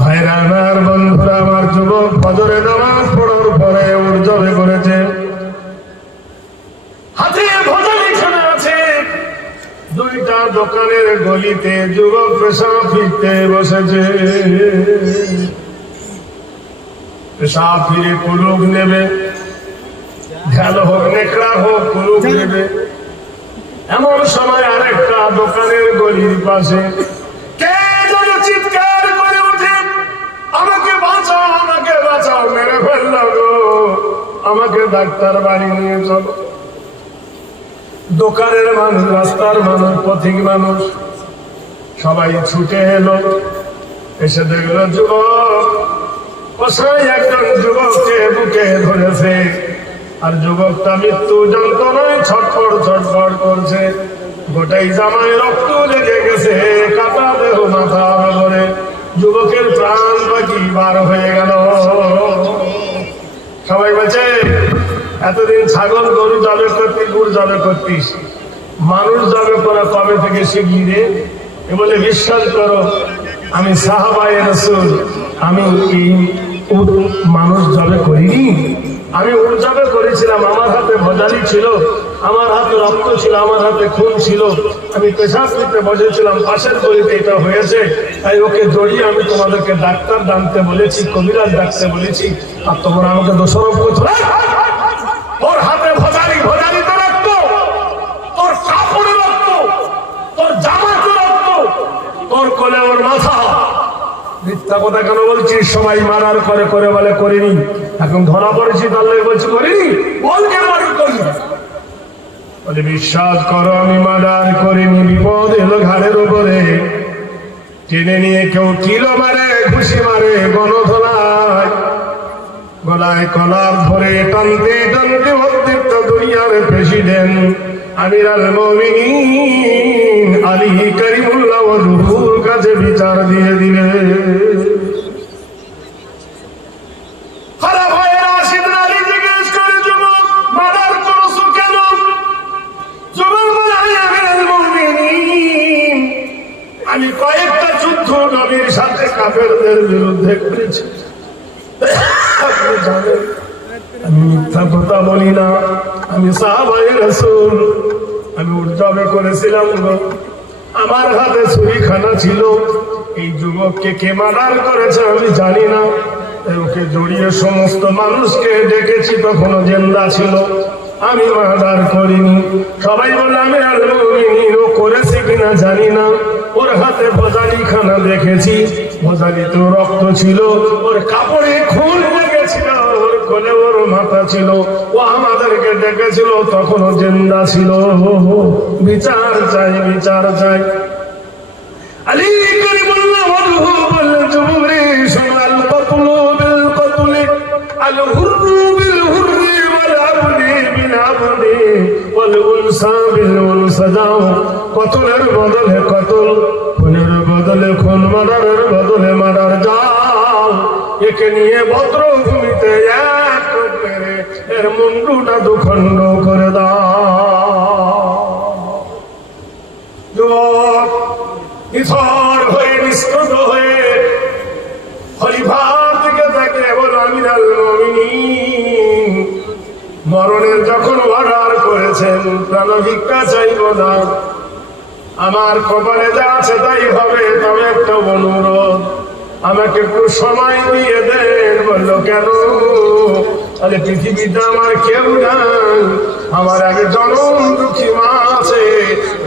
ভাইরা আমার, বন্ধুরা আমার, যুবক ফজরে নামাজ পড়ার পরে উর্জবে করেছে, হাতে ভোজনখানা আছে, দুইটা দোকানের গলিতে যুবক পেশাব ফিরতে বসেছে। পেশাব ফিরে কুলুপ নেবে, ঢেল হোক নেকড়া হোক, কুলুপ নেবে। এমন সময় আরেকটা দোকানের গলির পাশে কে যেন চিৎকার করে ওঠে, আমাকে বাঁচাও, আমাকে বাঁচাও, মেরে ফেলল গো, আমাকে ডাক্তার বাড়ি নিয়ে চলো। দোকানের মানুষ, রাস্তার মানুষ, পথিক মানুষ সবাই ছুটে এলো, এসে দেখলো যুবক কসাই একজন যুবককে বুকে ধরেছে, আর যুবকটা মৃত্যু যন্ত্রণায় ছটফট ছটফট করছে, গোটাই জামায় রক্ত লেগে গেছে, কাটা দেহ মাথার উপরে, যুবকের প্রাণ বাকি বার হয়ে গেল। সবাই বলছে এতদিন ছাগল গরু জবে করতিস, গুড় জবে করতিস, মানুষ জবে করা কবে থেকে শিখলি রে? এ বলে বিশ্বাস করো আমি সাহাবায়ে রাসূল, আমি এই মানুষ জবে করিনি, আমি উট জবে করেছিলাম। আমার হাতে ভজালি ছিল, আমার হাতে রক্ত ছিল, আমার হাতে খুন ছিল, আমি পেশাব করতে বসেছিলাম, পাশের গলিতে এটা হয়েছে, তাই ওকে জড়িয়ে আমি তোমাদেরকে ডাক্তার ডাকতে বলেছি, কবিরাজ ডাকতে বলেছি, আর তোমরা আমাকে দোষারোপ করছো। তোর হাতে ভজালি, ভজালিতে রক্ত, তোর কাপড়ে রক্ত, তোর জামাতে রক্ত, তোর কোলে ওর মাথা। মিথ্যা কথা কেন বলছিস? সবাই মারার করে করে বলে করিনি, এখন ধরা পড়েছি তাহলে বলছি করিনি, বল কেন মার্ডার করিনি? বলে বিশ্বাস করো আমি মার্ডার করিনি, বিপদ এলো ঘাড়ের উপরে, টেনে নিয়ে কেউ কিলো মারে, ঘুষি মারে, গণধোলায় গলায় কলার ধরে টানতে টানতে অর্ধেকটা দুনিয়ার প্রেসিডেন্ট আমির আল মুমিনিন আলী করিমুল্লাহ রুহুর কাছে বিচার দিয়ে দিলে। আমি কয়েকটা যুদ্ধ নবীর সাথে কাফেরদের বিরুদ্ধে করেছি, আপনি জানেন আমি মিথ্যা কথা বলি না, আমি সাহাবায়ে রাসূল, আমি উর্জবে করেছিলাম, আমার হাতে ছুরিখানা ছিল। এই যুবককে কে মার্ডার করেছে আমি জানি না, ওকে জড়িয়ে সমস্ত মানুষকে ডেকেছি, তখনও জিন্দা ছিল, আমি মার্ডার করিনি। সবাই বলে আমি আল মুমিনিন, ও করেছে কিনা জানি না, ওর হাতে ভজালিখানা দেখেছি, ভজালিতে রক্ত ছিল, ওর কাপড়ে খুন লেগেছিল, ওর কোলে ওর মাথা ছিল, ও আমাদেরকে ডেকেছিল, তখনও জিন্দা ছিল। বিচার চাই, বিচার চাই। আলী করিমুল্লাহ ওয়াজহু বললেন যুবরে শামাল কতলু বিল কতলি আল হুররু বিল হুররি ওয়াল আবদি বিল আবদি ওয়াল উনসা বিল উনসা, যাও কতলের বদলে কতল, খুনের বদলে খুন, মার্ডারের বদলে মার্ডার, যাও একে নিয়ে ভদ্রভূমিতে এক মেরে এর মুন্ডুটা দুখণ্ড করে দাও। যুবক নিথর হয়ে নিষ্ঠুর হয়ে খলিফার দিকে তাকে বল আমির আল মুমিনিন, মরণের যখন অর্ডার করেছেন প্রাণ ভিক্ষা চাইব না, আমার কপালে যা আছে তাই হবে, তবে একটা অনুরোধ, আমাকে একটু সময় দিয়ে দেন। বললো কেন? তাহলে পৃথিবীতে আমার কেউ নাই, আমার আগে জনম দুঃখী মা আছে,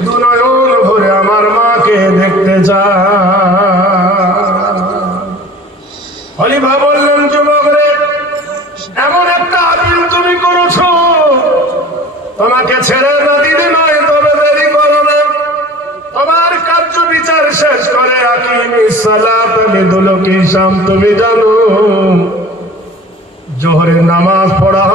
দুনয়ন ভরে আমার মাকে দেখতে চায়। খলিফা বললেন যুবক রে, এমন একটা আদিল তুমি করেছো, তোমাকে ছেড়ে না দিতে নয়, তবে দেরি করো না, তোমার কার্য বিচার শেষ করে আকিমিস সালাত লিদুলুকি শাম, তুমি জানো জোহরের নামাজ পড়া